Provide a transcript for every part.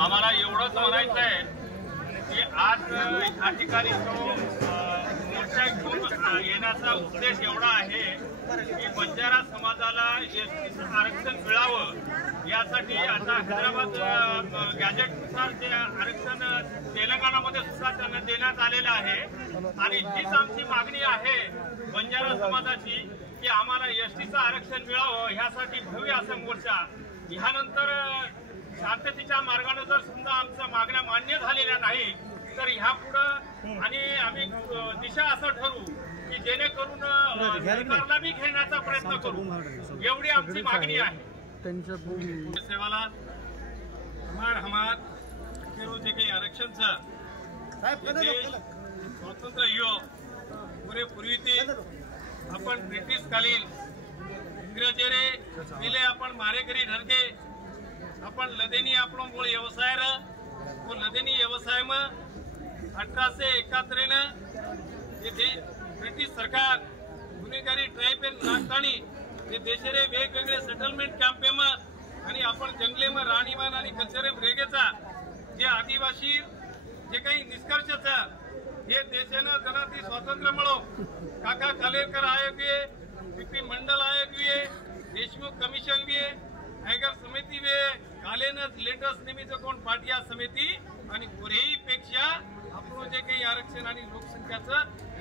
आम्हाला एवढंच म्हणायचं आहे की आज या ठिकाणी मोर्चा घेऊन येण्याचा उद्देश एवढा आहे की बंजारा समाजाला एसटीचं आरक्षण मिळावं यासाठी आता हैदराबाद गॅजेटनुसार ते आरक्षण तेलंगणामध्ये सुद्धा त्यांना देण्यात आलेलं आहे आणि हीच आमची मागणी आहे बंजारा समाजाची की आम्हाला एसटीचं आरक्षण मिळावं ह्यासाठी भव्य असा मोर्चा ह्यानंतर शांततेच्या मार्गाने जर समजा आमच्या मागण्या मान्य झालेल्या नाही तर ह्यापुढं आणि आम्ही दिशा असं ठरवू की जेणेकरून सरकारला बी घेण्याचा प्रयत्न करू एवढी आमची मागणी आहे। सेवाला जे काही आरक्षणचं स्वातंत्र्य यो पुरेपूर्वी ते आपण ब्रिटिश कालीन इंग्रजेरे दिले आपण मारेकरी ढरके आपण लदेनी आपणो मूळ व्यवसाय वो लदेनी व्यवसाय में 1871 ब्रिटिश सरकार गुन्हेगारी ट्राइब नागतानी हे देशरे वेगवेगळे सेटलमेंट कॅम्प आणि आपण जंगले में राणीमान आणि कल्चर रेगेचा जे आदिवासी जे काही निष्कर्षाचा हे देशानं त्यांना ती स्वातंत्र्य मिळो काका कालेकर आयोग पीपी मंडल आयोग देशमुख कमिशन भी आयगर समिती वे कालेनच लेटस्ट नेहमीचं कोण पाटिया समिती आणि पुरेही पेक्षा आपण जे काही आरक्षण आणि लोकसंख्याचं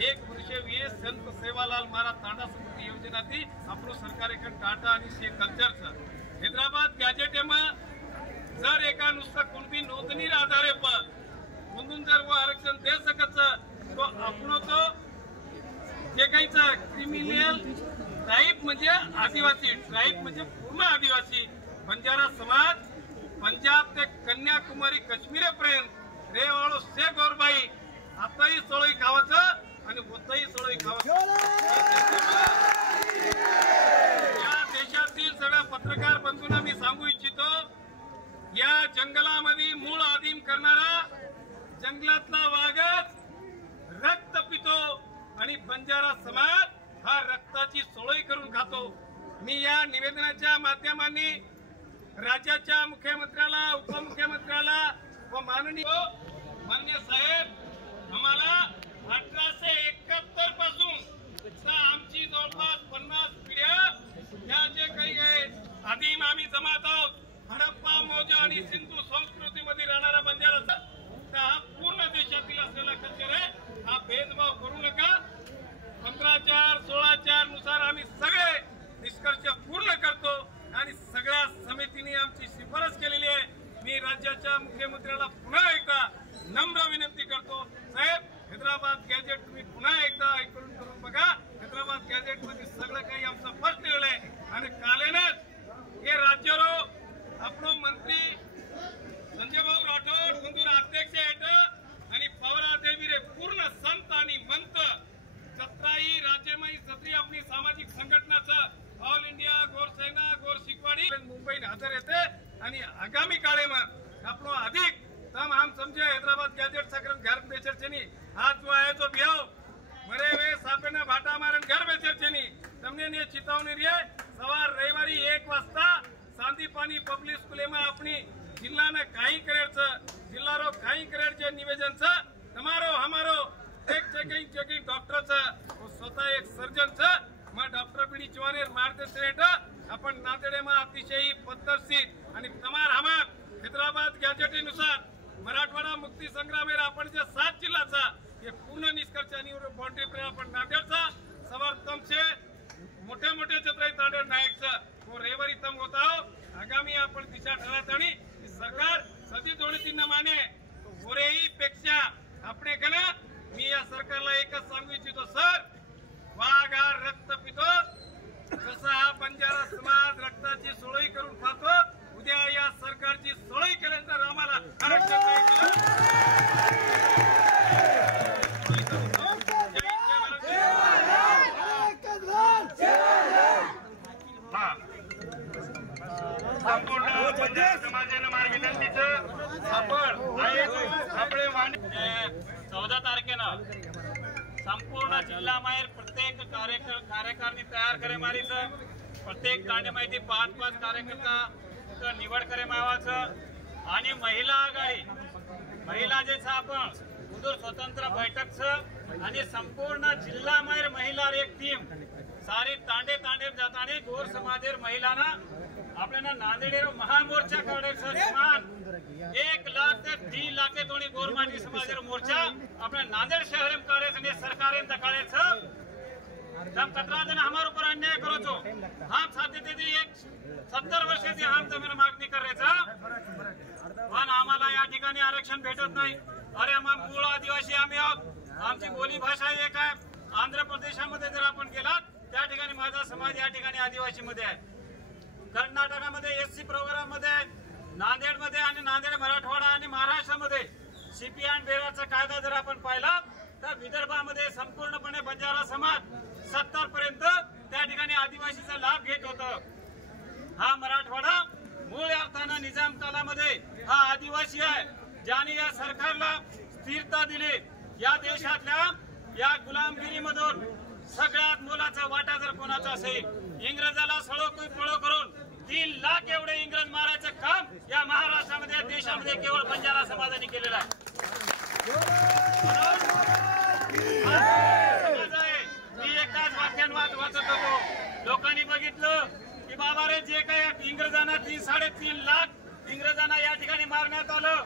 1 वर्ष 20 संत सेवालाल महाराज तांडा समिती योजना ती आपण सरकार एक टाटा आणि शे कल्चरचं हैदराबाद गॅजेट जर एका नुसतं कुणबी नोंदणी आधारे म्हणून जर वो आरक्षण दे सकत तो आपण तो जे काही क्रिमिनल ट्राइब म्हणजे आदिवासी ट्राइब म्हणजे पूर्ण आदिवासी बंजारा समाज पंजाब ते कन्याकुमारी काश्मीर पर्यंत रेवाळो से गोरबाई आताही सोळी खावाचं आणि होतही सोळी खावाचं या देशातील सगळ्या पत्रकार बंधूंना मी सांगू इच्छितो या जंगलामध्ये मूळ आदिम करणारा जंगलातला वाघच रक्त पितो आणि बंजारा समाज हा रक्ताची सोळी करून खातो। मी या निवेदनाच्या माध्यमांनी राज्याच्या मुख्यमंत्र्याला उपमुख्यमंत्र्याला व माननीय साहेब आम्हाला 1871 पासून आमची जवळपास 50 पिढ्या ह्या जे काही आहे आदिम आम्ही जमात आहोत हडप्पा मौजा आणि सिंधू संस्कृतीमध्ये राहणारा बंजारा हा पूर्ण देशातील असलेला कल्चर आहे। हा भेदभाव करू नका। 15/4 16/4 नुसार आम्ही सगळे निष्कर्ष पूर्ण करतो आणि सगळ्या समितीने आमची शिफारस केलेली आहे। मी राज्याच्या मुख्यमंत्र्याला पुन्हा एकदा नम्र विनंती करतो साहेब हैदराबाद गॅजेट तुम्ही पुन्हा एकदा ऐकून करून बघा। हैदराबाद गॅजेट मध्ये सगळं काही आमचं स्पष्ट लिहिलं आहे आणि कालेनच हे राज्यरो आपण मंत्री संजय भाऊ राठोड कुंदूर अध्यक्ष आहेत आणि पवार देवी रे पूर्ण संत आणि मंत सत्राई राज्यमय सत्री आपली सामाजिक संघटनाचं ऑल इंडिया गोर सेना गोर शिकवाडी मुंबई हजर येते आणि आगामी काळे में आपण अधिक तम हम समझे हैदराबाद गैजेट सकरन घर बेचरचनी आज जो है जो बिहाव मरे वे सापेना भाटा मारन घर बेचरचनी तमने ने चेतावनी रे सवार रविवारी 1 वाजता सांदीपानी पब्लिक स्कूल में अपनी जिल्हाने काही करेचं जिल्हारो काही करेचे निवेदनचं તમારો हमारो एक जगह डॉक्टरचं स्वतः एक सर्जनचं मग डॉक्टर बीडी चव्हाण मार्गदर्शन आपण नांदेडમાં अतिशय पद्धतशीर आणि तमार हमार हैदराबाद गॅजेटनुसार मराठवाडा मुक्ती संग्राम आपण जे 7 जिल्ह्याचा हे पूर्ण निष्कर्ष आणि बाउंड्री पर आपण नांदेडचा सवार तमचे मोठे मोठे छत्रई तांडेर नायकचं वो रेवरी तम होता आगामी आपण दिशा ठरवत आणि सरकार सदी दोन्ही न माने गोरेही पेक्षा आपणे कना मी या सरकारला एकच सांगू इच्छितो सर वाघ हा रक्त पितो जसा हा बंजारा समाज रक्ताची सोळी करून खातो उद्या या सरकारची सोळी केल्यानंतर आम्हाला आरक्षण संपूर्ण बंजारा समाजाने मार विनंतीचं आपण आपले 14 तारखेनं संपूर्ण जिल्हा माहेर प्रत्येक कार्यकारिणी तयार करे मारीचं प्रत्येक तांडेमाहिती 5-5 कार्यकर्ता निवड करे मावाचं आणि महिला आघाडी महिला जे आपण उदूर स्वतंत्र बैठक आणि संपूर्ण जिल्हा मायर महिला एक टीम सारी तांडे जाताने गोर समाजेर महिलांना आपल्याला नांदेडेर महामोर्चा काढायचं किमान 1 लाख ते 3 लाख तोणी गोरमाटी समाजेर मोर्चा आपल्या नांदेड शहर में काढायचं आणि सरकारें काढायचं जब 17 दिन हमारे ऊपर अन्याय करो तो हम साथ देते थे 70 वर्षाची हम जमीन मागणी करायचं पण आम्हाला या ठिकाणी आरक्षण भेटत नाही। अरे आम्ही मूळ आदिवासी आम्ही आहोत आमची बोली भाषा एक आहे। आंध्र प्रदेशामध्ये जर आपण गेलात त्या ठिकाणी माझा समाज या ठिकाणी आदिवासी मध्ये आहे। कर्नाटकामध्ये एससी प्रोग्राम मध्ये आहे। नांदेडमध्ये आणि नांदेड मराठवाडा आणि महाराष्ट्रामध्ये सीपी आणि बेराचा कायदा जर आपण पाहिला तर विदर्भामध्ये संपूर्णपणे बंजारा समाज 70 पर्यंत त्या ठिकाणी आदिवासीचा लाभ घेत होतं। हा मराठवाडा मूळ अर्थानं निजाम कालामध्ये हा आदिवासी आहे ज्याने या सरकारला स्थिरता दिली। या देशातल्या या गुलामगिरीमधून सगळ्यात मोलाचा वाटा जर कोणाचा असेल इंग्रजाला सळो पळो करून 3 लाख एवढे इंग्रज मारायचं काम या महाराष्ट्रामध्ये देशामध्ये केवळ बंजारा समाजाने केलेलं आहे। मी एकाच वाक्यात वाचत होतो लोकांनी बघितलं की बाबा रे जे काही इंग्रजांना 3-3.5 लाख इंग्रजांना या ठिकाणी मारण्यात आलं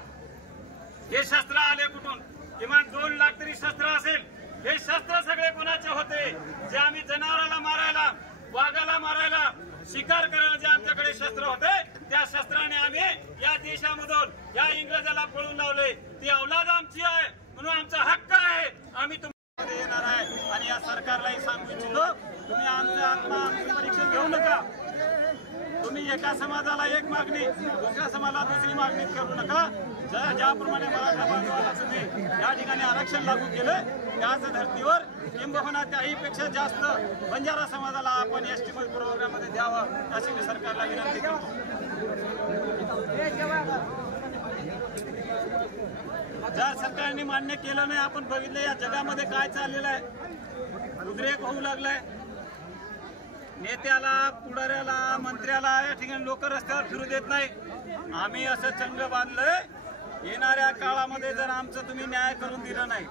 हे शस्त्र आले कुठून किमान 2 लाख तरी शस्त्र असेल। हे शस्त्र सगळे कोणाचे होते जे आम्ही जनावराला मारायला वाघाला मारायला शिकार करायला जे आमच्याकडे शस्त्र होते त्या शस्त्राने आम्ही या देशामधून या इंग्रजाला पळून लावले। ती औलाद आमची आहे म्हणून आमचा हक्क आहे आम्ही तुम्हाला येणार आहे। आणि या सरकारलाही सांगू इच्छितो तुम्ही आमचा आत्मा परीक्षा घेऊ नका। तुम्ही एका समाजाला एक मागणी दुसऱ्या समाजाला दुसरी मागणी करू नका। ज्याप्रमाणे मराठा बांधवाला तुम्ही या ठिकाणी आरक्षण लागू केलं त्याच धर्तीवर किंबहुना त्याहीपेक्षा जास्त बंजारा समाजाला आपण एसटी प्रोग्राममध्ये द्यावं अशी मी सरकारला विनंती करतो। ज्या सरकारने मान्य केलं नाही आपण बघितलं या जगामध्ये काय चाललेलं आहे उद्रेक होऊ लागलाय। नेत्याला पुढाऱ्याला मंत्र्याला या ठिकाणी लोक रस्त्यावर फिरू देत नाही। आम्ही असं चंग बांधलंय येणाऱ्या काळामध्ये जर आमचं तुम्ही न्याय करून दिलं नाही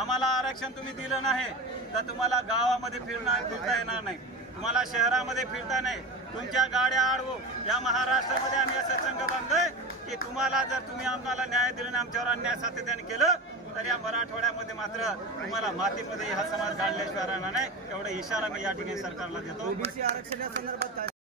आम्हाला आरक्षण तुम्ही दिलं नाही तर तुम्हाला गावामध्ये फिरता येणार नाही तुम्हाला शहरामध्ये फिरता नाही तुमच्या गाड्या अडवू। या महाराष्ट्रामध्ये आम्ही असं चंग बांधलोय की तुम्हाला जर तुम्ही आम्हाला न्याय दिला नाही आमच्यावर अन्याय सातत्याने केलं तर या मराठवाड्यामध्ये मात्र तुम्हाला मातीमध्ये हा समाज काढल्याशिवाय राहणार नाही। एवढा इशारा मी या ठिकाणी सरकारला देतो। ओबीसी आरक्षणाच्या संदर्भात